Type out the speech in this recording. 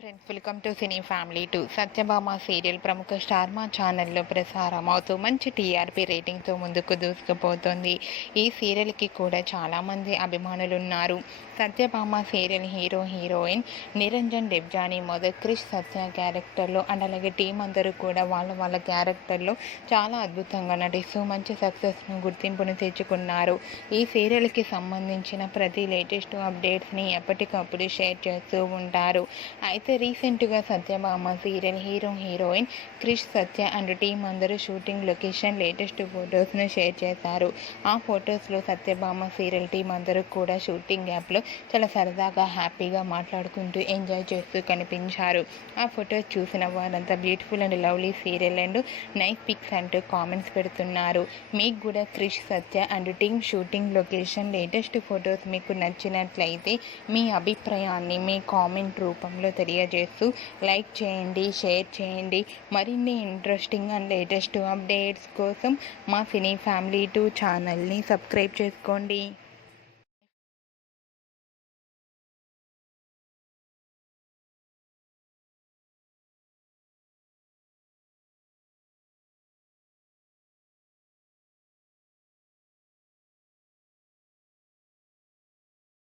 Friends, welcome to cine family to. Satyabhama serial ప్రముఖ star మా ఛానల్లో ప్రసారం అవుతూ మంచి టీఆర్పీ రేటింగ్తో ముందుకు దూసుకుపోతుంది. ఈ సీరియల్కి కూడా చాలామంది అభిమానులు ఉన్నారు. సత్యభామ సీరియల్ హీరోయిన్ నిరంజన్ డెబ్జానీ మొదటి క్రిష్ సత్య క్యారెక్టర్లో అండ్ అలాగే టీం అందరూ కూడా వాళ్ళ క్యారెక్టర్లో చాలా అద్భుతంగా నటిస్తూ మంచి సక్సెస్ను గుర్తింపును తెచ్చుకున్నారు. ఈ సీరియల్కి సంబంధించిన ప్రతి లేటెస్ట్ అప్డేట్స్ని ఎప్పటికప్పుడు షేర్ చేస్తూ ఉంటారు. అయితే రీసెంట్గా Satyabhama serial heroine Krish Satya and team అందరూ షూటింగ్ లొకేషన్ లేటెస్ట్ ఫొటోస్ను షేర్ చేశారు. ఆ ఫొటోస్లో సత్యభామ సీరియల్ టీం అందరూ కూడా షూటింగ్ యాప్లో చాలా సరదాగా హ్యాపీగా మాట్లాడుకుంటూ ఎంజాయ్ చేస్తూ కనిపించారు. ఆ ఫొటోస్ చూసిన వారంతా beautiful and lovely serial and nice pics అంటూ కామెంట్స్ పెడుతున్నారు. మీకు కూడా Krish Satya and team shooting location latest photos మీకు నచ్చినట్లయితే మీ అభిప్రాయాన్ని మీ కామెంట్ రూపంలో తెలియజేస్తూ లైక్ చేయండి, షేర్ చేయండి. మరిన్ని ఇంట్రెస్టింగ్ అండ్ లేటెస్ట్ అప్డేట్స్ కోసం మా సినీ ఫ్యామిలీ 2 ఛానల్ని సబ్స్క్రైబ్ చేసుకోండి.